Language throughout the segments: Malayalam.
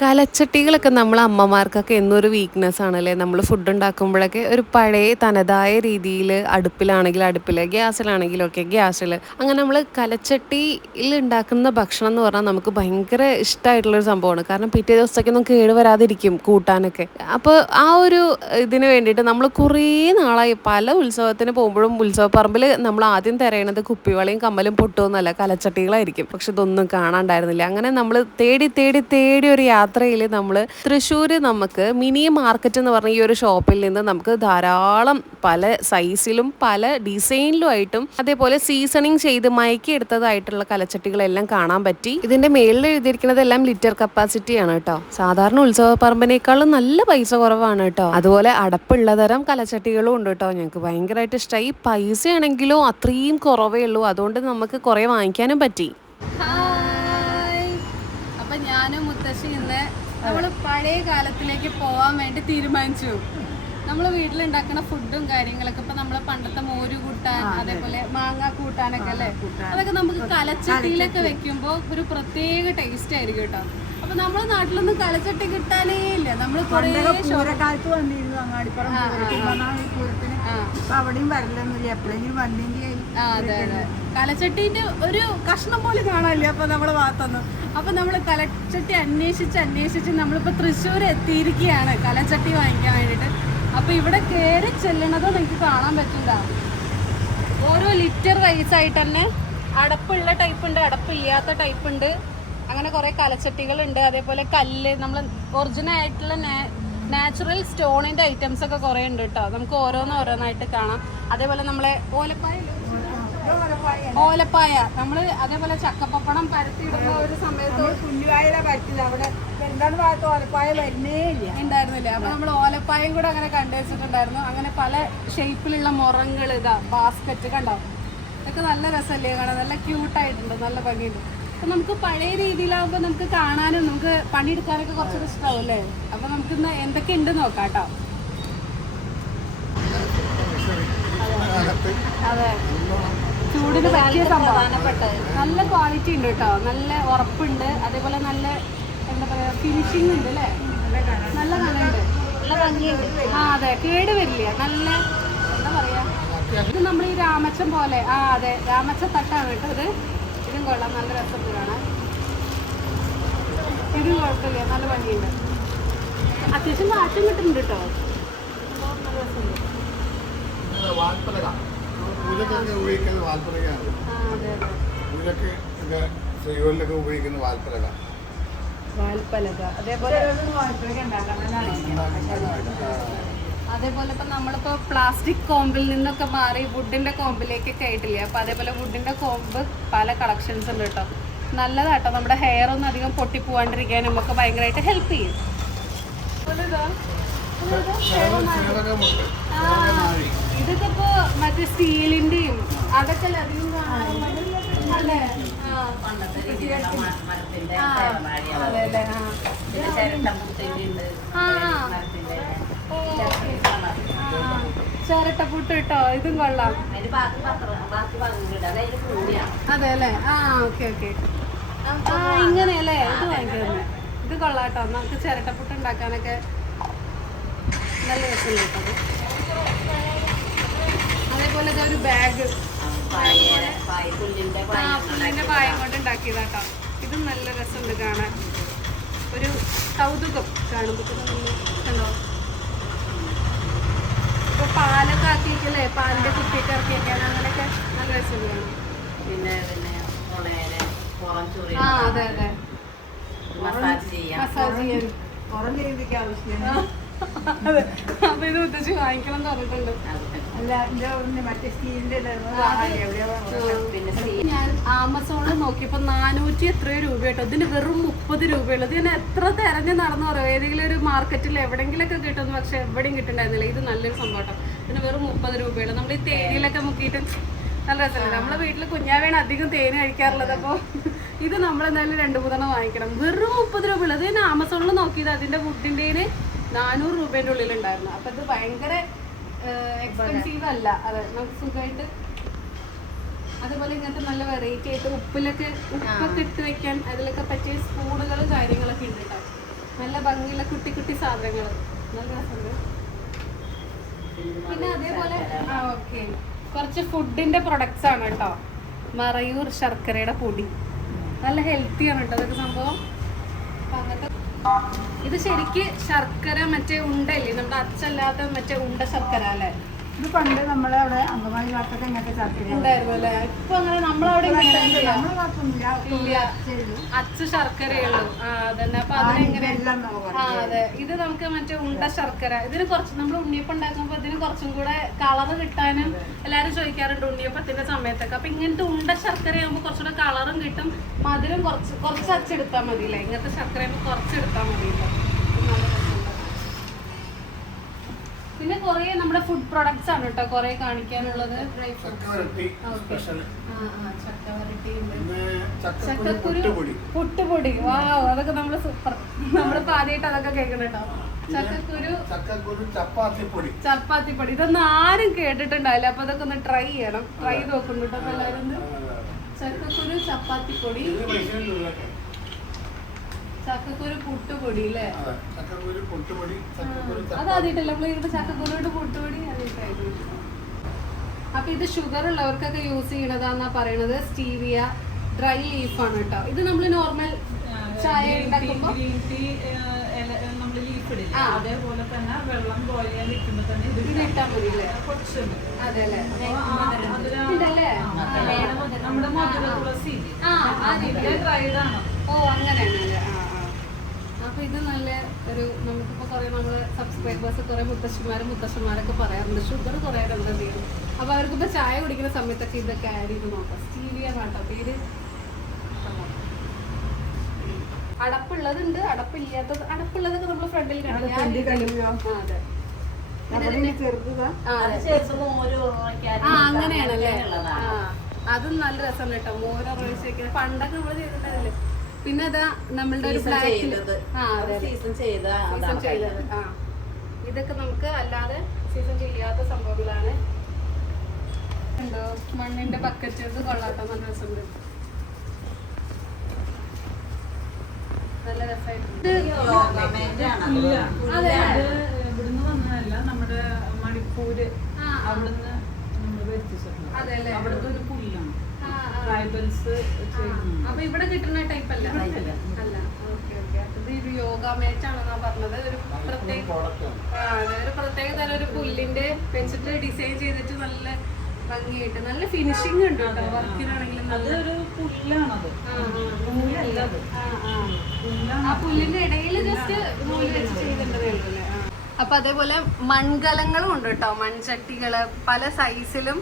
കലച്ചട്ടികളൊക്കെ നമ്മൾ അമ്മമാർക്കൊക്കെ എന്നൊരു വീക്ക്നെസ് ആണല്ലേ? നമ്മൾ ഫുഡ് ഉണ്ടാക്കുമ്പോഴൊക്കെ ഒരു പഴയ തനതായ രീതിയിൽ അടുപ്പിലാണെങ്കിൽ അടുപ്പിൽ ഗ്യാസിലാണെങ്കിലും ഒക്കെ ഗ്യാസിൽ അങ്ങനെ നമ്മൾ കലച്ചട്ടിയിൽ ഉണ്ടാക്കുന്ന ഭക്ഷണം എന്ന് പറഞ്ഞാൽ നമുക്ക് ഭയങ്കര ഇഷ്ടമായിട്ടുള്ളൊരു സംഭവമാണ്. കാരണം പിറ്റേ നമുക്ക് കേട് വരാതിരിക്കും കൂട്ടാനൊക്കെ. അപ്പോൾ ആ ഒരു ഇതിന് വേണ്ടിയിട്ട് നമ്മൾ കുറേ നാളായി പല ഉത്സവത്തിന് പോകുമ്പോഴും ഉത്സവപ്പറമ്പിൽ നമ്മൾ ആദ്യം തിരയണത് കുപ്പിവളയും കമ്മലും പൊട്ടുമെന്നല്ല കലച്ചട്ടികളായിരിക്കും. പക്ഷെ ഇതൊന്നും കാണാണ്ടായിരുന്നില്ല. അങ്ങനെ നമ്മൾ തേടി തേടി തേടി ഒരു യാത്രയിൽ നമ്മൾ തൃശ്ശൂർ നമുക്ക് മിനി മാർക്കറ്റ് എന്ന് പറഞ്ഞ ഈ ഒരു ഷോപ്പിൽ നിന്ന് നമുക്ക് ധാരാളം പല സൈസിലും പല ഡിസൈനിലും ആയിട്ടും അതേപോലെ സീസണിങ് ചെയ്ത് മയക്കി എടുത്തതായിട്ടുള്ള കലച്ചട്ടികളെല്ലാം കാണാൻ പറ്റി. ഇതിന്റെ മേളിൽ എഴുതിയിരിക്കുന്നതെല്ലാം ലിറ്റർ കപ്പാസിറ്റി ആണ് കേട്ടോ. സാധാരണ ഉത്സവ പറമ്പിനേക്കാളും നല്ല പൈസ കുറവാണ് കേട്ടോ. അതുപോലെ അടപ്പുള്ള തരം കലച്ചട്ടികളും ഉണ്ട് കേട്ടോ. ഞങ്ങൾക്ക് ഭയങ്കരമായിട്ട് ഇഷ്ടമായി ആണെങ്കിലും അത്രയും കുറവേ ഉള്ളൂ. അതുകൊണ്ട് നമുക്ക് കുറേ വാങ്ങിക്കാനും പറ്റി. മുത്തശ്ശി ഇന്ന് നമ്മൾ പഴയ കാലത്തിലേക്ക് പോവാൻ വേണ്ടി തീരുമാനിച്ചു. നമ്മൾ വീട്ടിലുണ്ടാക്കുന്ന ഫുഡും കാര്യങ്ങളൊക്കെ ഇപ്പൊ നമ്മളെ പണ്ടത്തെ മോര് കൂട്ടാൻ അതേപോലെ മാങ്ങ കൂട്ടാനൊക്കെ അല്ലേ? അതൊക്കെ നമുക്ക് കലച്ചട്ടിയിലൊക്കെ വെക്കുമ്പോ ഒരു പ്രത്യേക ടേസ്റ്റ് ആയിരിക്കും കേട്ടോ. അപ്പൊ നമ്മളെ നാട്ടിലൊന്നും കലച്ചട്ടി കിട്ടാനേ ഇല്ല. നമ്മൾ കുറേ പൂരക്കാലത്ത് വന്നിരുന്നു അങ്ങാടിപ്പുറം അവിടെയും വരലൊന്നുമില്ല. എപ്പോഴെങ്കിലും വന്നെങ്കിൽ അതെ ഒരു കഷ്ണം പോലെ കാണാനില്ല അപ്പൊ നമ്മളെ ഭാഗത്തൊന്നും. അപ്പൊ നമ്മൾ കലച്ചട്ടി അന്വേഷിച്ച് അന്വേഷിച്ച് നമ്മളിപ്പോ തൃശ്ശൂർ എത്തിയിരിക്കുകയാണ് കലച്ചട്ടി വാങ്ങിക്കാൻ വേണ്ടിട്ട് അപ്പൊ ഇവിടെ കയറി ചെല്ലണത് നിങ്ങൾക്ക് കാണാൻ പറ്റില്ല. ഓരോ ലിറ്റർ വൈസ് ആയിട്ട് തന്നെ അടപ്പുള്ള ടൈപ്പ് ഉണ്ട് അടപ്പില്ലാത്ത ടൈപ്പ് ഉണ്ട്. അങ്ങനെ കുറെ കലച്ചട്ടികൾ ഉണ്ട് അതേപോലെ കല്ല് നമ്മൾ ഒറിജിനൽ ആയിട്ടുള്ള നാച്ചുറൽ സ്റ്റോണിന്റെ ഐറ്റംസ് ഒക്കെ കുറെ ഉണ്ട് കേട്ടോ. നമുക്ക് ഓരോന്ന് ഓരോന്നായിട്ട് കാണാം. അതേപോലെ നമ്മളെ ഓലപ്പായ ഓലപ്പായ. നമ്മൾ അതേപോലെ ചക്കപ്പപ്പടം പരത്തി ഇടുന്ന ഒരു സമയത്ത് കുഞ്ഞുവായിലെ പരത്തില്ല അവിടെ എന്താണ് ഭാഗത്ത് ഓലപ്പായ വരുന്നേ ഇല്ല. ഉണ്ടായിരുന്നില്ല. അപ്പൊ നമ്മൾ ഓലപ്പായും കൂടെ അങ്ങനെ കണ്ടുവച്ചിട്ടുണ്ടായിരുന്നു അങ്ങനെ പല ഷേപ്പിലുള്ള മുറങ്ങൾ ഇതാ ബാസ്കറ്റ് കണ്ടോ ഇതൊക്കെ നല്ല രസമല്ലേ കാണാൻ? നല്ല ക്യൂട്ടായിട്ടുണ്ട് നല്ല ഭംഗിയുണ്ട്. അപ്പൊ നമുക്ക് പഴയ രീതിയിലാവുമ്പോൾ നമുക്ക് കാണാനും നമുക്ക് പണിയെടുക്കാനൊക്കെ കുറച്ചൊരു ഇഷ്ടമാവും അല്ലേ? അപ്പൊ നമുക്ക് ഇന്ന് എന്തൊക്കെ ഉണ്ട് നോക്കാം കേട്ടോ. അതെ. ചൂടിന് പറ്റിയ സംഭവം നല്ല ക്വാളിറ്റി ഉണ്ട് കേട്ടോ. നല്ല ഉറപ്പുണ്ട്. അതേപോലെ നല്ല എന്താ പറയാ ഫിനിഷിംഗ് ഉണ്ട് അല്ലേ? നല്ല ഭംഗിയുണ്ട്. ആ അതെ. കേട് വരില്ല. നല്ല എന്താ പറയാ ഇത് നമ്മൾ ഈ രാമച്ചം പോലെ ആ അതെ. രാമച്ച തട്ടാണ് കേട്ടോ ഇത്. ഇതും കൊള്ളാം. നല്ല രസത്തിലാണ് ഇതും കുഴപ്പമില്ല. നല്ല ഭംഗിയുണ്ട്. അത്യാവശ്യം കാറ്റും കിട്ടുന്നുണ്ട് കേട്ടോ. നല്ല രസമുണ്ട്. പൂജക്കൊക്കെ ഉപയോഗിക്കുന്ന വാൽപ്പലകയാണ് ആ അതെ അതെ. പൂജക്ക് ഒക്കെ ശ്രീകോലിലൊക്കെ ഉപയോഗിക്കുന്ന വാൽപ്പലക. വാൽപ്പലക അതേപോലെ അതേപോലെ ഇപ്പൊ നമ്മളിപ്പോ പ്ലാസ്റ്റിക് കോമ്പിൽ നിന്നൊക്കെ മാറി വുഡിന്റെ കോമ്പിലേക്കൊക്കെ ആയിട്ടില്ലേ? അപ്പൊ അതേപോലെ വുഡിന്റെ കോമ്പ് പല കളക്ഷൻസ് ഉണ്ട് കേട്ടോ. നല്ലതാട്ടോ. നമ്മുടെ ഹെയർ ഒന്നും അധികം പൊട്ടിപ്പോവാണ്ടിരിക്കാൻ നമുക്ക് ഭയങ്കരമായിട്ട് ഹെൽപ്പ് ചെയ്യും. അതുപോലെ ഇതാ, ഇതൊക്കെ ഇപ്പൊ മറ്റേ സ്റ്റീലിന്റെയും അതൊക്കെ അല്ലേ? അധികം? അല്ലേ? ചിരട്ടപ്പുട്ട് കേട്ടോ. ഇതും കൊള്ളാം. അതെ അല്ലേ? ആ ഓക്കെ ഓക്കെ. ആ ഇങ്ങനെ അല്ലേ? ഇത് വാങ്ങിക്കുന്നത് ഇത് കൊള്ളാം കേട്ടോ. നമുക്ക് ചിരട്ടപ്പുട്ട് ഉണ്ടാക്കാനൊക്കെ നല്ല രസം കേട്ടത് അതേപോലെ ഒരു ബാഗ് ആ പുല്ലിന്റെ പായം കൊണ്ട് ഉണ്ടാക്കിയതാട്ടോ ഇതും നല്ല രസമുണ്ട് കാണാൻ. ഒരു കൗതുകം കാണുമ്പോൾ കണ്ടോ? ഇപ്പൊ പാലൊക്കെ ആക്കിയിട്ടല്ലേ പാലിന്റെ കുപ്പിയൊക്കെ ഇറക്കിയൊക്കെയാണ് അങ്ങനെയൊക്കെ നല്ല രസമുണ്ട് കാണാൻ. പിന്നെ പിന്നെ ആ അതെ അതെ. മസാജ് ചെയ്യാം. മസാജ് ചെയ്യാൻ. പുറം ചെയ്തിരിക്കാൻ ആവശ്യമില്ല. അതെ. അപ്പൊ ഇത് ഉദ്ദേശിച്ച് വാങ്ങിക്കണം എന്ന് പറഞ്ഞിട്ടുണ്ട്. ഞാൻ ആമസോണിൽ നോക്കിയപ്പോ നാനൂറ്റി എത്രയോ രൂപ കേട്ടോ ഇതിന് വെറും മുപ്പത് രൂപയുള്ളത് ഞാൻ എത്ര തെരഞ്ഞു നടന്നു പറയാം? ഏതെങ്കിലും ഒരു മാർക്കറ്റിൽ എവിടെങ്കിലൊക്കെ കിട്ടുന്നു പക്ഷെ എവിടെയും കിട്ടുന്നുണ്ടായിരുന്നില്ല. ഇത് നല്ലൊരു സംഭവം കേട്ടോ. ഇതിന് വെറും മുപ്പത് രൂപയുള്ളൂ. നമ്മൾ ഈ തേനിലൊക്കെ മുക്കിയിട്ട് നല്ല രസമല്ലേ നമ്മളെ വീട്ടിൽ കുഞ്ഞാവേണ് അധികം തേന് കഴിക്കാറുള്ളത്. അപ്പോൾ ഇത് നമ്മൾ എന്തായാലും രണ്ട് മൂന്നെണ്ണം വാങ്ങിക്കണം. വെറും മുപ്പത് രൂപ ഉള്ളത് ഞാൻ ആമസോണിൽ നോക്കിയത് അതിന്റെ ഫുഡിന്റെ നാനൂറ് രൂപേന്റെ ഉള്ളിലുണ്ടായിരുന്നു. അപ്പൊ ഇത് ഭയങ്കര എക്സ്പെൻസീവ് അല്ല. അതെ നമുക്ക് സുഖമായിട്ട് അതുപോലെ ഇങ്ങനത്തെ നല്ല വെറൈറ്റി ആയിട്ട് ഉപ്പിലൊക്കെ ഉപ്പൊക്കെ ഇട്ട് വെക്കാൻ അതിലൊക്കെ പറ്റിയ സ്പൂണുകൾ കാര്യങ്ങളൊക്കെ ഉണ്ട് കേട്ടോ നല്ല ഭംഗിയുള്ള കുട്ടി കുട്ടി സാധനങ്ങൾ നല്ല രസമുണ്ട്. പിന്നെ അതേപോലെ ആ ഓക്കെ കുറച്ച് ഫുഡിന്റെ പ്രൊഡക്ട്സ് ആണ് കേട്ടോ മറയൂർ ശർക്കരയുടെ പൊടി. നല്ല ഹെൽത്തി ആണ് കേട്ടോ അതൊക്കെ സംഭവം. അങ്ങനത്തെ ഇത് ശരിക്ക് ശർക്കര മറ്റേ ഉണ്ടല്ലേ? നമ്മുടെ അച്ചല്ലാത്ത മറ്റേ ഉണ്ട ശർക്കര അല്ലേ? ഇത് പണ്ട് നമ്മളെ അവിടെ അങ്കമാലി ഭാഗത്തൊക്കെ ഇങ്ങനത്തെ. ചെയ്തു അച്ച് ശർക്കരയുള്ളൂ. അതന്നെ. അപ്പൊ അതിനെങ്ങനെ അതെ. ഇത് നമുക്ക് മറ്റേ ഉണ്ട ശർക്കര. ഇതിന് കുറച്ച് നമ്മൾ ഉണ്ണിയപ്പം ഉണ്ടാക്കുമ്പോ ഇതിന് കുറച്ചും കൂടെ കളർ കിട്ടാനും എല്ലാരും ചോദിക്കാറുണ്ട് ഉണ്ണിയപ്പത്തിന്റെ സമയത്തൊക്കെ. അപ്പൊ ഇങ്ങനത്തെ ഉണ്ട ശർക്കര ആകുമ്പോൾ കുറച്ചുകൂടെ കളറും കിട്ടും. മധുരം കുറച്ച് കുറച്ച് അച്ചെടുത്താൽ മതിയില്ലേ? ഇങ്ങനത്തെ ശർക്കര ആകുമ്പോൾ കുറച്ച് മതിയില്ല മതിയല്ലോ ഇത് നല്ല രസമുണ്ട്. പിന്നെ കുറേ നമ്മുടെ ഫുഡ് പ്രൊഡക്ട്സ് ആണ് കേട്ടോ കുറേ കാണിക്കാനുള്ളത്. ചക്കക്കുരു പുട്ടുപൊടി. വാ വാവ് അതൊക്കെ നമ്മൾ സൂപ്പർ നമ്മളിപ്പോ ആദ്യമായിട്ട് അതൊക്കെ കേൾക്കണം കേട്ടോ ചക്കക്കുരു ചക്കക്കുരു ചപ്പാത്തിപ്പൊടി. ചപ്പാത്തിപ്പൊടി. ഇതൊന്നും ആരും കേട്ടിട്ടുണ്ടാവില്ല. അപ്പൊ അതൊക്കെ ഒന്ന് ട്രൈ ചെയ്യണം. ട്രൈ നോക്കുന്നു കേട്ടോ എല്ലാവരും ചക്കക്കുരു ചപ്പാത്തിപ്പൊടി. ചക്കക്കുരു പുട്ടുപൊടി അല്ലേ ചക്കക്കുരു പുട്ടുപൊടി നമ്മൾ ഇവിടെ ചക്കക്കുരുവിടെ പുട്ടുപൊടി ആദ്യമായിട്ടായിരുന്നു അപ്പൊ ഇത് ഷുഗർ ഉള്ളവർക്കൊക്കെ യൂസ് ചെയ്യണതാന്നാ പറയണത് സ്റ്റീവിയ ഡ്രൈ ലീഫ് ആണ് കേട്ടോ. ഇത് നമ്മൾ നോർമൽ ചായ ഉണ്ടാക്കുമ്പോ ഗ്രീൻ ടീ നമ്മൾ ലീഫ് ഇടില്ല? അതേപോലെ തന്നെ വെള്ളം ബോയിൽ ചെയ്യാൻ തന്നെ ഇത് ഇത് ഇട്ടാ മതി നമ്മുടെ മധുര തുളസി ഡ്രൈഡ് ആണ്. ഓ അങ്ങനെയാണല്ലേ അപ്പൊ ഇത് നല്ല ഒരു നമുക്കിപ്പോ കുറെ നമ്മൾ സബ്സ്ക്രൈബേഴ്സ് കുറെ മുത്തശ്ശിമാരും മുത്തശ്ശന്മാരൊക്കെ പറയാറുണ്ട്. ഷുഗർ കുറെ എന്തെങ്കിലും അപ്പൊ അവർക്കിപ്പോ ചായ കുടിക്കുന്ന സമയത്തൊക്കെ ഇതൊക്കെ ആഡ് ചെയ്ത് നോക്കാം. സ്റ്റീവിയ കാട്ടോ പേര്? അടപ്പുള്ളതുണ്ട് അടപ്പില്ലാത്തത് അടപ്പുള്ളതൊക്കെ നമ്മൾ ഫ്രണ്ടിൽ കണ്ടു. അതെ. അങ്ങനെയാണല്ലേ? ആ അതും നല്ല രസം കേട്ടോ. മോരൊക്കെ പണ്ടൊക്കെ നമ്മൾ ചെയ്തിട്ടുണ്ടാവില്ലേ പിന്നെ അതാ നമ്മളുടെ ഒരു ബ്ലാക്ക് ബ്ലാക്കിൽ ആ അതെ സീസൺ ചെയ്ത സീസൺ ചെയ്തത് ആ. ഇതൊക്കെ നമുക്ക് അല്ലാതെ സീസൺ ചെയ്യാത്ത സംഭവങ്ങളാണ്. ഉണ്ടോ മണ്ണിന്റെ ബക്കറ്റ് ഇത് കൊള്ളാട്ടോ നല്ല രസമുണ്ട് നല്ല രസമായിട്ട് നമ്മുടെ മണിപ്പൂര്. അവിടുന്ന് അവിടുത്തെ ഒരു പുല്ലാണ്. ട്രൈബൽസ് അപ്പൊ ഇവിടെ കിട്ടുന്ന ടൈപ്പ് അല്ല? അല്ല. ഓക്കെ ഇത് യോഗ മാറ്റ് ആണെന്നാ പറഞ്ഞത്. ഒരു പ്രത്യേക ഒരു പ്രത്യേക തരം ഒരു പുല്ലിന്റെ വെച്ചിട്ട് ഡിസൈൻ ചെയ്തിട്ട് നല്ല ഭംഗിയായിട്ട് നല്ല ഫിനിഷിംഗ് ഉണ്ട് കേട്ടോ വർക്കിനാണെങ്കിലും നല്ല അതൊരു പുല്ലാണത്. ആ, പുല്ലിന്റെ ഇടയിൽ ജസ്റ്റ് നൂൽ വെച്ച് ചെയ്തിട്ടുണ്ടല്ലേ ഉള്ളൂ. അപ്പൊ അതേപോലെ മൺകലങ്ങളും ഉണ്ട് കേട്ടോ. മൺചട്ടികൾ. പല സൈസിലും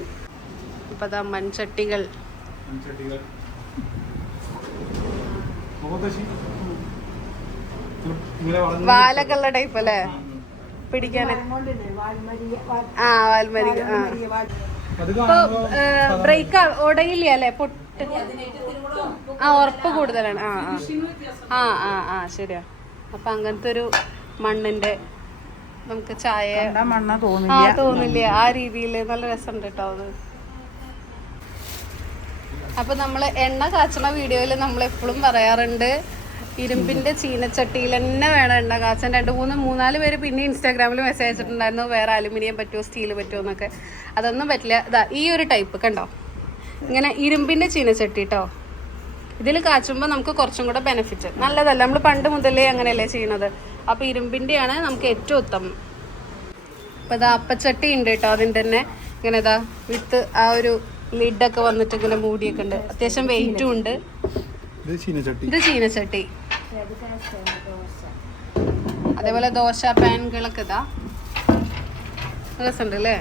ഇപ്പൊ മൺചട്ടികൾ. മൺചട്ടികൾ വാലകളുടെ ടൈപ്പ് അല്ലേ? പിടിക്കാൻ. ആ വാൽമരിക ബ്രേക്ക് ഉടയില്ല അല്ലേ? പൊട്ട് ആ ഉറപ്പ് കൂടുതലാണ്. ആ ആ. ആ ആ ശരിയാ. അപ്പൊ അങ്ങനത്തെ ഒരു മണ്ണിന്റെ നമുക്ക് ചായ കണ്ടാ മണ്ണ തോന്നില്ല. തോന്നില്ല. ആ രീതിയിൽ നല്ല രസമുണ്ട് കേട്ടോ അത്. അപ്പൊ നമ്മൾ എണ്ണ കാച്ചണ വീഡിയോയിൽ നമ്മൾ എപ്പോഴും പറയാറുണ്ട് ഇരുമ്പിന്റെ ചീനച്ചട്ടിയിൽ തന്നെ വേണം എണ്ണ കാച്ചാൻ. രണ്ട് മൂന്ന് മൂന്നാൽ പേര് പിന്നെ ഇൻസ്റ്റാഗ്രാമിൽ മെസ്സേജ് അയച്ചിട്ടുണ്ടായിരുന്നു വേറെ അലുമിനിയം പറ്റുമോ സ്റ്റീൽ പറ്റുമോ എന്നൊക്കെ. അതൊന്നും പറ്റില്ല. ഇതാ ഈ ഒരു ടൈപ്പ് കണ്ടോ? ഇങ്ങനെ ഇരുമ്പിന്റെ ചീനച്ചട്ടി കേട്ടോ ഇതിൽ കാച്ചുമ്പോൾ നമുക്ക് കുറച്ചും കൂടെ ബെനിഫിറ്റ് നല്ലതല്ല. നമ്മൾ പണ്ട് മുതലേ അങ്ങനെയല്ലേ ചെയ്യണത്. അപ്പോൾ ഇരുമ്പിന്റെയാണ് നമുക്ക് ഏറ്റവും ഉത്തമം. അപ്പോൾ ഇതാ അപ്പച്ചട്ടി ഉണ്ട് കേട്ടോ അതിന്റെ തന്നെ. ഇങ്ങനെ ഇതാ വിത്ത് ആ ഒരു ലിഡൊക്കെ വന്നിട്ട് ഇങ്ങനെ മൂടിയൊക്കെ ഉണ്ട്. അത്യാവശ്യം വെയിറ്റും ഉണ്ട്. ഇത് ചീനച്ചട്ടി. അതേപോലെ ദോശ പാനുകളൊക്കെ ഇതാ. രസമുണ്ട് അല്ലേ?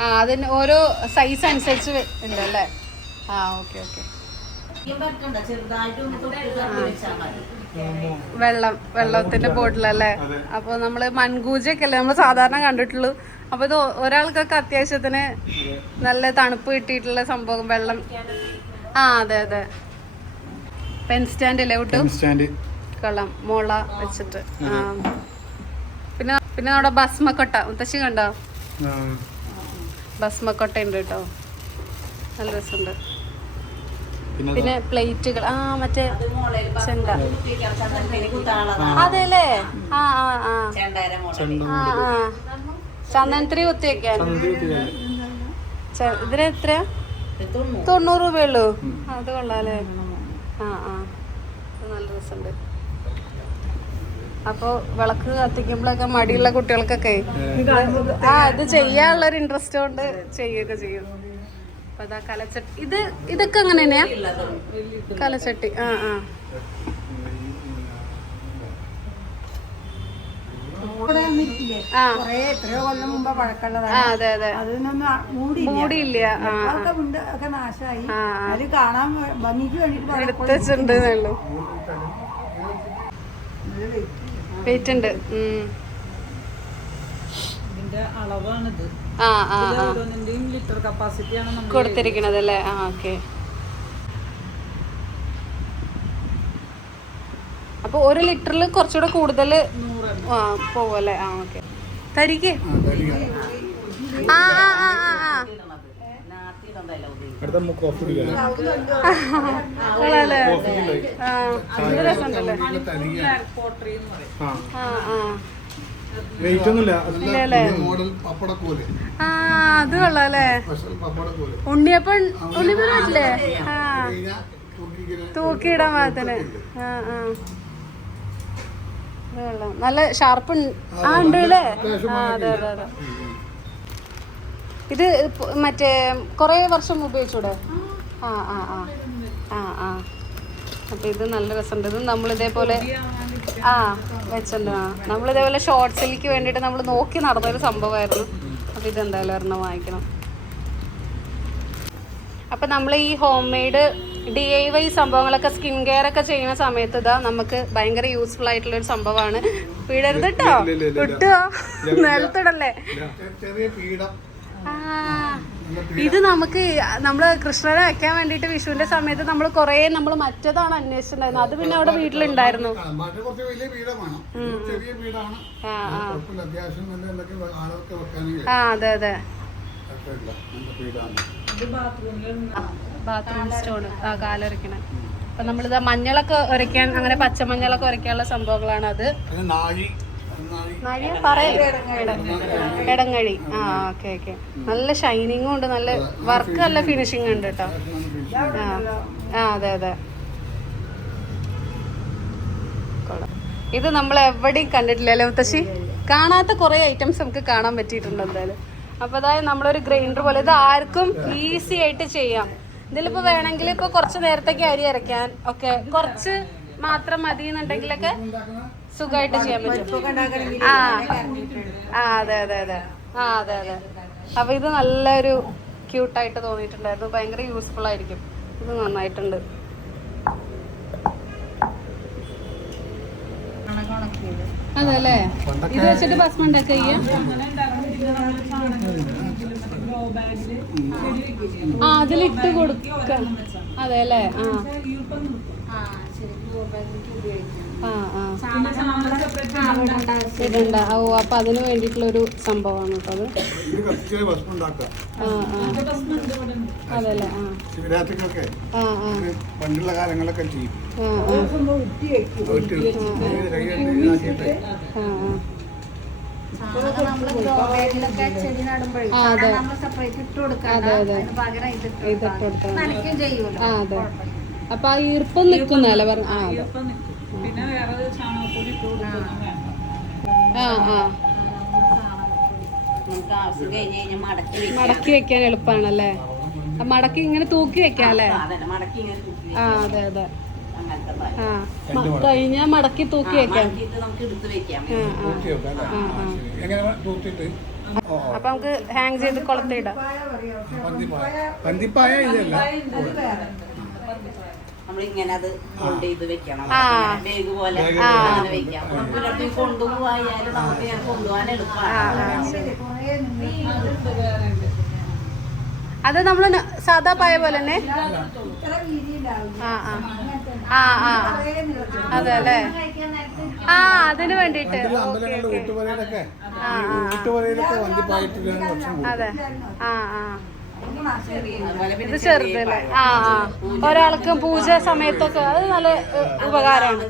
ആ അതിന് ഓരോ സൈസ് അനുസരിച്ച് ഉണ്ട് അല്ലേ? ആ ഓക്കെ ഓക്കെ വെള്ളം വെള്ളത്തിന്റെ ബോട്ടിലല്ലേ അപ്പൊ നമ്മൾ മൺകൂജയൊക്കെ അല്ലേ? നമ്മൾ സാധാരണ കണ്ടിട്ടുള്ളൂ. അപ്പൊ ഇത് ഒരാൾക്കൊക്കെ അത്യാവശ്യത്തിന് നല്ല തണുപ്പ് കിട്ടിയിട്ടുള്ള സംഭവം വെള്ളം. ആ അതെ അതെ. പെൻ സ്റ്റാൻഡ് അല്ലേ വിട്ടു സ്റ്റാൻഡ് കൊള്ളാം മോള വെച്ചിട്ട്. പിന്നെ പിന്നെ നമ്മുടെ ഭസ്മക്കൊട്ട മുത്തശ്ശി കണ്ടോ? ഭസ്മക്കൊട്ട ഉണ്ട് കേട്ടോ. നല്ല രസമുണ്ട്. പിന്നെ പ്ലേറ്റുകൾ ആ മറ്റേ ചെണ്ട. അതെല്ലേ? ആ ആ ആ. ആ ആ. ചന്ദനത്തിരി കുത്തി വെക്കാൻ ഇതിന് എത്ര തൊണ്ണൂറ്. രൂപയുള്ളൂ അത് കൊള്ളാല്ലേ? ആ ആ. നല്ല രസമുണ്ട്. അപ്പോൾ വിളക്ക് കത്തിക്കുമ്പോഴൊക്കെ മടിയുള്ള കുട്ടികൾക്കൊക്കെ ആ ഇത് ചെയ്യാനുള്ള ഒരു ഇൻട്രസ്റ്റ് കൊണ്ട് ചെയ്യുകയൊക്കെ ചെയ്യും. അപ്പൊ അതാ കലച്ചട്ടി ഇത് ഇതൊക്കെ അങ്ങനെ തന്നെയാ? കലച്ചട്ടി. ആ ആ ഇവിടെ വന്നിട്ടില്ലേ ആ കൊറേ എത്രയോ കൊല്ലം മുമ്പ് ആ പഴക്കമുള്ളതാണ് അതെ അതെ അതിനൊന്നും ആ- മൂടിയില്ല മൂടിയില്ല ആ അതൊക്കെ ഉണ്ട് ഒക്കെ നാശമായി ആ, അത് കാണാൻ വേ- ഭംഗിക്ക് വേണ്ടിട്ട് എടുത്ത് വെയിറ്റ് ഉണ്ട് അളവാണിത്. ആ ആ ഇത് ആ. ഓരോന്നിന്റെയും ലിറ്റർ കപ്പാസിറ്റി ആണ് നമ്മൾ കൊടുത്തിരിക്കണത് അല്ലേ? ആ ഓക്കെ. അപ്പൊ ഒരു ലിറ്ററിൽ കുറച്ചുകൂടെ കൂടുതൽ ആ പോവല്ലേ? ആ ഓക്കെ. തരിക്ക്. ആ ആ ആ അത് കൊള്ളാല്ലേ കഴിഞ്ഞാൽ തൂക്കിങ്ങനെ തൂക്കിയിടാൻ പാകത്തിന്. ആ ആ. നല്ല ഷാർപ്പ് ഉണ്ട് ആ ഇത് മറ്റേ കുറേ വർഷം ഉപയോഗിച്ചൂടെ? ആ ആ ആ. ആ ആ. അപ്പം ഇത് നല്ല രസമുണ്ട്. ഇത് നമ്മളിതേപോലെ ആ വെച്ചിട്ടുണ്ട് ആ നമ്മളിതേപോലെ ഷോർട്സിലേക്ക് വേണ്ടിട്ട് നമ്മൾ നോക്കി നടന്നൊരു സംഭവമായിരുന്നു. അപ്പം ഇതെന്തായാലും ഒരെണ്ണം വാങ്ങിക്കണം. അപ്പം നമ്മൾ ഈ home made D I Y സംഭവങ്ങളൊക്കെ സ്കിൻ കെയർ ഒക്കെ ചെയ്യുന്ന സമയത്ത് ഇതാ നമുക്ക് ഭയങ്കര യൂസ്ഫുൾ ആയിട്ടുള്ള ഒരു സംഭവമാണ്. വീടരുത് കേട്ടോ കിട്ടുവോ നിലത്തിടല്ലേ. ഇത് നമുക്ക് നമ്മൾ കൃഷ്ണനെ വെക്കാൻ വേണ്ടിയിട്ട് വിഷുവിന്റെ സമയത്ത് നമ്മൾ കുറേ നമ്മൾ മറ്റേതാണ് അന്വേഷിച്ചിട്ടുണ്ടായിരുന്നത്. അത് പിന്നെ അവിടെ വീട്ടിലുണ്ടായിരുന്നു. ആ അതെ അതെ. ബാത്റൂം സ്റ്റോൺ ആ കാലുരയ്ക്കണ. അപ്പൊ നമ്മളിത് മഞ്ഞളൊക്കെ ഉരയ്ക്കാൻ അങ്ങനെ പച്ചമഞ്ഞളൊക്കെ ഉരയ്ക്കാനുള്ള സംഭവങ്ങളാണ് അത്. ഇടങ്ങഴി ആ ഓക്കെ ഓക്കെ. നല്ല ഷൈനിങ്ങും ഉണ്ട് നല്ല വർക്ക് നല്ല ഫിനിഷിംഗ് ഉണ്ട് കേട്ടോ ആ ആ അതെ അതെ. ഇത് നമ്മൾ എവിടെയും കണ്ടിട്ടില്ല അല്ലേ മുത്തശ്ശി? കാണാത്ത കുറേ ഐറ്റംസ് നമുക്ക് കാണാൻ പറ്റിയിട്ടുണ്ട് എന്തായാലും. അപ്പോൾ അതായത് നമ്മളൊരു ഗ്രൈൻഡർ പോലെ ഇത് ആർക്കും ഈസി ആയിട്ട് ചെയ്യാം. ഇതിലിപ്പോൾ വേണമെങ്കിൽ ഇപ്പോൾ കുറച്ച് നേരത്തേക്ക് അരി അരയ്ക്കാൻ ഒക്കെ കുറച്ച് മാത്രം മതി എന്നുണ്ടെങ്കിലൊക്കെ സുഖമായിട്ട് ചെയ്യാൻ പറ്റും. ആ ആ അതെ അതെ അതെ. ആ അതെ അതെ. അപ്പോൾ ഇത് നല്ലൊരു ക്യൂട്ടായിട്ട് തോന്നിയിട്ടുണ്ടായിരുന്നു. ഭയങ്കര യൂസ്ഫുൾ ആയിരിക്കും. ഇത് നന്നായിട്ടുണ്ട്. അതെ അല്ലേ? ഇത് വെച്ചിട്ട് ഭക്ഷണം ഉണ്ടാക്കുക ആ അതിലിട്ട് കൊടുക്കാം. അതെ അല്ലേ ആ ഇടണ്ട. ഓ അപ്പൊ അതിന് വേണ്ടിയിട്ടുള്ള ഒരു സംഭവമാണ് കേട്ടോ അത്. അതല്ലേ ശിവരാത്രിക്കൊക്കെ പണ്ടുള്ള കാലങ്ങളൊക്കെ ചെയ്യും. അപ്പൊ ആ ഈർപ്പം നിൽക്കുന്നല്ലേ പറഞ്ഞ ആ ഈർപ്പം നിൽക്കും. പിന്നെ വേറെ ചാണകപ്പൊടി ഇട്ട് ആ ആ. മടക്കി വെക്കാം. മടക്കി വെക്കാൻ എളുപ്പാണല്ലേ? ആ മടക്കി ഇങ്ങനെ തൂക്കി വെക്കാം അല്ലേ? മടക്കി ഇങ്ങനെ തൂക്കി ആ അതെ അതെ. മ- മടക്കി തൂക്കി വെക്കാം. നമുക്ക് അപ്പൊ നമുക്ക് ഹാങ് ചെയ്ത് കൊളത്തിടാം. പന്തിപ്പായ. പന്തിപ്പായ ഇതല്ല നമ്മളിങ്ങനെ അത് കൊണ്ട് ചെയ്ത് വെക്കണം. ബാഗ് പോലെ അങ്ങനെ വെക്കാം. കൊണ്ടുപോയാലും നമുക്ക് കൊണ്ടുപോകാൻ എളുപ്പമാണ് അത് നമ്മൾ സാധാ പായ പോലെ തന്നെ ആ ആ. ആ ആ. അതെ അല്ലേ ആ അതിന് വേണ്ടിട്ട് അതെ. ആ ആ. ഇത് ചെറുതല്ലേ ആ ആ. ഒരാൾക്ക് പൂജ സമയത്തൊക്കെ അത് നല്ല ഉപകാരമാണ്.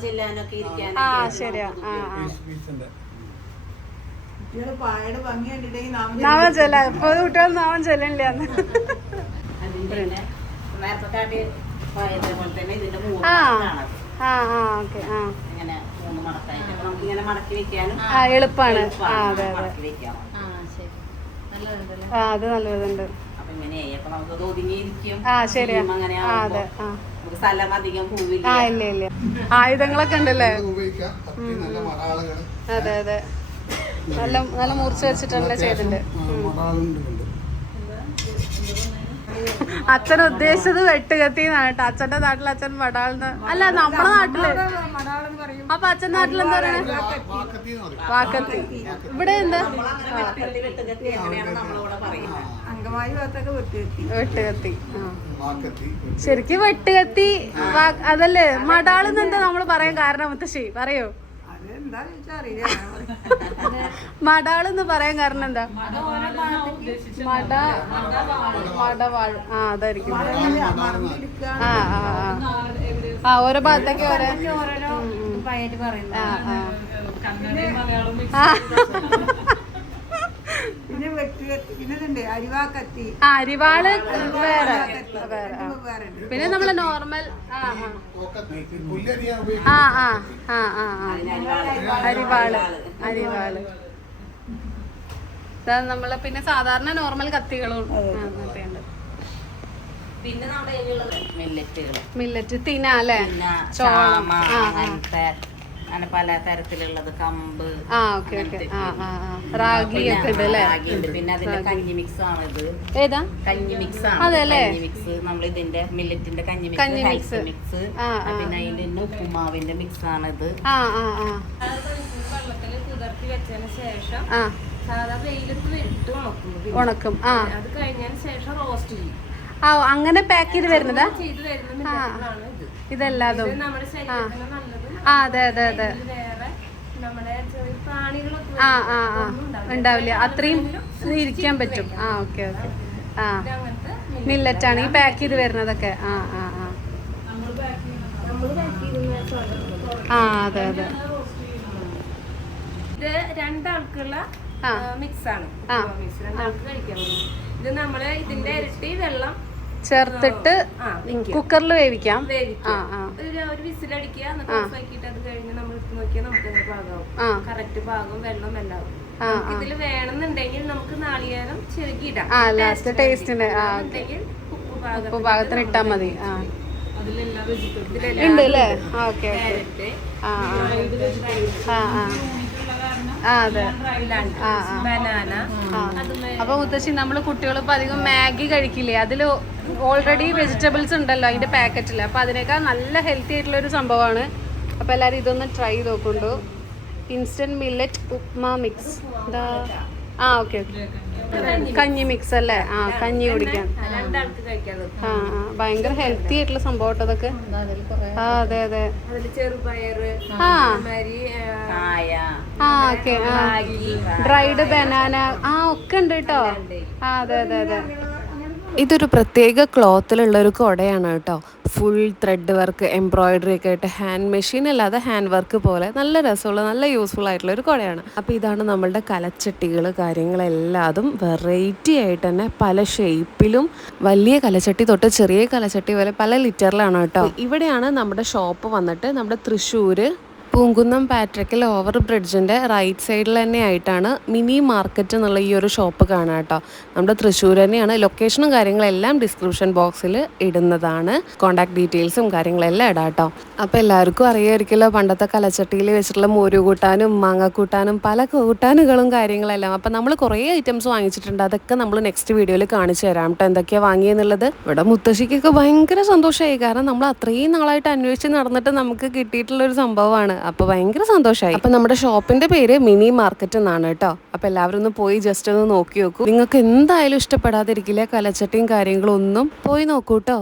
ആ ശരിയാ. ആ നാമം ചെല്ല. ഇപ്പൊ കുട്ടികൾ നാമം ചെല്ലില്ല അതിന്റെ തന്നെ നേരത്തെ കാട്ടി പോയതേ പോലെ തന്നെ ഇതിന്റെ മൂന്ന് ആ. മടക്കാണ് ആ ആ ഓക്കെ ആ. ഇങ്ങനെ മൂന്ന് മടക്കായിട്ട് അപ്പൊ നമുക്ക് ഇങ്ങനെ മടക്കി വെക്കാനും ആ അതെ അതെ. മടക്കി വെക്കാം. ആ അത് നല്ലതുണ്ട്. അപ്പൊ ഇങ്ങനെ അപ്പൊ നമുക്ക് ഒതുങ്ങിയിരിക്കും. ആ ശരിയാ. അങ്ങനെ ആ അതെ ആ. നമുക്ക് സ്ഥലം അധികം പൂവില്ല. ആ ഇല്ല ഇല്ല. ആയുധങ്ങളൊക്കെ ഉണ്ടല്ലേ? ഉപയോഗിക്കാം. നല്ല മടാളുകൾ അതെ അതെ. നല്ല നല്ല മുറിച്ച് വെച്ചിട്ടല്ലേ ചെയ്തിട്ടുണ്ട് മടാളുണ്ട് അച്ഛൻ ഉദ്ദേശിച്ചത് വെട്ടുകത്തി എന്നാണ് അച്ഛന്റെ നാട്ടിൽ അച്ഛൻ മടാൾന്ന് അല്ല നമ്മുടെ നാട്ടിൽ. അപ്പൊ അച്ഛൻ നാട്ടിൽ എന്താ പറയുന്നത് വാക്കത്തി. ഇവിടെ എന്താ? വെട്ടുകത്തി. ശരിക്കും വെട്ടുകത്തി അതല്ലേ? മടാളെന്ന് എന്താ നമ്മൾ പറയാൻ കാരണം മുത്തശ്ശി? പറയോ? മടാളെന്ന് പറയാൻ കാരണം എന്താ? മട മടവാൾ. ആ അതായിരിക്കും. ആ ആ ആ. ആ ഓരോ ഭാഗത്തേക്ക് ഓരോ ആ ആ അരിവാൾ വേറെ. വേറെ. പിന്നെ നമ്മൾ നോർമൽ ആ ആ. ആ ഉപയോഗിക്കും ആ ആ ആ ആ. അരിവാൾ അരിവാൾ. നമ്മൾ പിന്നെ സാധാരണ നോർമൽ കത്തികളും പിന്നെ നമ്മുടെ മില്ലറ്റുകൾ മില്ലറ്റ് തിന അല്ലേ? ചോളം. അങ്ങനത്തെ അങ്ങനെ പല തരത്തിലുള്ളത് കമ്പ് ആ ഓക്കെ ഓക്കെ. ആ ആ ആ. റാഗി ഒക്കെ ഉണ്ട് അല്ലേ? റാഗിയുണ്ട്. പിന്നെ അതിന്റെ കഞ്ഞി മിക്സ് ആണ് ഇത് ഏതാ? കഞ്ഞി മിക്സ് ആണ് അതെല്ലേ? കഞ്ഞി മിക്സ് നമ്മൾ ഇതിന്റെ മില്ലറ്റിന്റെ കഞ്ഞി കഞ്ഞി മിക്സ്. mix. മിക്സ്. ആ, ആ. പിന്നെ അതിന്റെ തന്നെ ഉപ്പുമാവിന്റെ മിക്സ് ആണിത് ആ ആ ആ. വെള്ളത്തിൽ കുതിർത്തി വെച്ചതിന് ശേഷം ആ സാധാ വെയിലത്ത് ഇട്ട് ഉണക്കും. പിന്നെ. ഉണക്കും ആ. അത് കഴിഞ്ഞതിന് ശേഷം റോസ്റ്റ് ചെയ്യും. ആ അങ്ങനെ പാക്ക് ചെയ്ത് വരുന്നതാ? ചെയ്ത് വരുന്ന ഇതെല്ലാതും. ആ അതെ അതെ അതെ. ആ ആ ആ. ഉണ്ടാവില്ല. അത്രയും ഇരിക്കാൻ പറ്റും. ആ ഓക്കെ ഓക്കെ. ആ. മില്ലറ്റ് ആണ്. ഈ പാക്ക് ചെയ്ത് വരുന്നതൊക്കെ. ആ ആ ആ. ആ അതെ അതെ. ഇത് രണ്ടാൾക്കുള്ള. മിക്സ് ആണ്. മിക്സ് രണ്ടാൾക്ക് കഴിക്കാൻ ഇത് നമ്മൾ ഇതിന്റെ ഇരട്ടി വെള്ളം ചേർത്തിട്ട് കുക്കറിൽ വേവിക്കാം. ഒരു ഒരു വിസിലടിക്കുക എന്നിട്ട് ഓഫ് ആക്കിയിട്ട് അത് കഴിഞ്ഞ് നമ്മൾ എടുത്ത് നോക്കിയാൽ നമുക്ക് കറക്റ്റ് പാകം വെള്ളം എല്ലാം ഇതിൽ വേണമെന്നുണ്ടെങ്കിൽ നമുക്ക് നാളികേരം ലാസ്റ്റ് ടേസ്റ്റിന് ഉപ്പ് പാകം ഉപ്പ് പാകത്തിന് ഇട്ടാൽ മതി. ഉണ്ട് അല്ലേ ഓക്കെ ഓക്കെ ആ ആ ബനാന അപ്പൊ മുത്തശ്ശി നമ്മൾ കുട്ടികൾ ഇപ്പൊ അധികം മാഗി കഴിക്കില്ലേ? അതിൽ ഓൾറെഡി വെജിറ്റബിൾസ് ഉണ്ടല്ലോ അതിന്റെ പാക്കറ്റിൽ അപ്പൊ അതിനേക്കാൾ നല്ല ഹെൽത്തി ആയിട്ടുള്ള ഒരു സംഭവമാണ്. അപ്പൊ എല്ലാരും ഇതൊന്ന് ട്രൈ നോക്കുണ്ടു ഇൻസ്റ്റന്റ് മില്ലറ്റ് ഉപ്മാ മിക്സ് ആ ഓക്കെ ഓക്കെ കഞ്ഞി മിക്സ് അല്ലേ ആ കഞ്ഞി കുടിക്കാൻ. ആ ഭയങ്കര ഹെൽത്തി ആയിട്ടുള്ള സംഭവം കേട്ടോ അതൊക്കെ ആ അതെ അതെ. ആ. ഓക്കെ ആ. ഡ്രൈഡ് ബനാന ആ ഒക്കെ ഉണ്ട് കേട്ടോ ആ അതെ അതെ അതെ. ഇതൊരു പ്രത്യേക ക്ലോത്തിലുള്ള ഒരു കുടയാണ് കേട്ടോ. ഫുൾ ത്രെഡ് വർക്ക് എംബ്രോയിഡറി ഒക്കെ ആയിട്ട് ഹാൻഡ് മെഷീൻ അല്ലാതെ ഹാൻഡ് വർക്ക് പോലെ നല്ല രസമുള്ള നല്ല യൂസ്ഫുൾ ആയിട്ടുള്ള ഒരു കുടയാണ്. അപ്പോൾ ഇതാണ് നമ്മളുടെ കലച്ചട്ടികൾ കാര്യങ്ങളെല്ലാതും വെറൈറ്റി ആയിട്ട് തന്നെ പല ഷേപ്പിലും വലിയ കലച്ചട്ടി തൊട്ട് ചെറിയ കലച്ചട്ടി വരെ പല ലിറ്ററിലാണ് കേട്ടോ. ഇവിടെയാണ് നമ്മുടെ ഷോപ്പ് വന്നിട്ട് നമ്മുടെ തൃശ്ശൂർ പൂങ്കുന്നം പാട്രിക്കൽ ഓവർ ബ്രിഡ്ജിന്റെ റൈറ്റ് സൈഡിൽ തന്നെ ആയിട്ടാണ് മിനി മാർക്കറ്റ് എന്നുള്ള ഈ ഒരു ഷോപ്പ് കാണാം കേട്ടോ. നമ്മുടെ തൃശ്ശൂർ തന്നെയാണ്. ലൊക്കേഷനും കാര്യങ്ങളെല്ലാം ഡിസ്ക്രിപ്ഷൻ ബോക്സിൽ ഇടുന്നതാണ്. കോൺടാക്ട് ഡീറ്റെയിൽസും കാര്യങ്ങളെല്ലാം ഇടാം കേട്ടോ. അപ്പോൾ എല്ലാവർക്കും അറിയാമായിരിക്കുമല്ലോ പണ്ടത്തെ കലച്ചട്ടിയിൽ വെച്ചിട്ടുള്ള മോര് കൂട്ടാനും മാങ്ങ കൂട്ടാനും പല കൂട്ടാനുകളും കാര്യങ്ങളെല്ലാം. അപ്പോൾ നമ്മൾ കുറേ ഐറ്റംസ് വാങ്ങിച്ചിട്ടുണ്ട്. അതൊക്കെ നമ്മൾ നെക്സ്റ്റ് വീഡിയോയിൽ കാണിച്ചു തരാം കേട്ടോ. എന്തൊക്കെയാണ് വാങ്ങിയെന്നുള്ളത്. ഇവിടെ മുത്തശ്ശിക്കൊക്കെ ഭയങ്കര സന്തോഷമായി. കാരണം നമ്മൾ അത്രയും നാളായിട്ട് അന്വേഷിച്ച് നടന്നിട്ട് നമുക്ക് കിട്ടിയിട്ടുള്ള ഒരു സംഭവമാണ്. അപ്പോൾ ഭയങ്കര സന്തോഷമായി അപ്പോൾ നമ്മുടെ ഷോപ്പിന്റെ പേര് മിനി മാർക്കറ്റ് എന്നാണ് കേട്ടോ. അപ്പോൾ എല്ലാവരും ഒന്ന് പോയി ജസ്റ്റ് ഒന്ന് നോക്കി നോക്കൂ. നിങ്ങൾക്ക് എന്തായാലും ഇഷ്ടപ്പെടാതിരിക്കില്ല കലച്ചട്ടിയും കാര്യങ്ങളും ഒന്നും പോയി നോക്കൂ കേട്ടോ.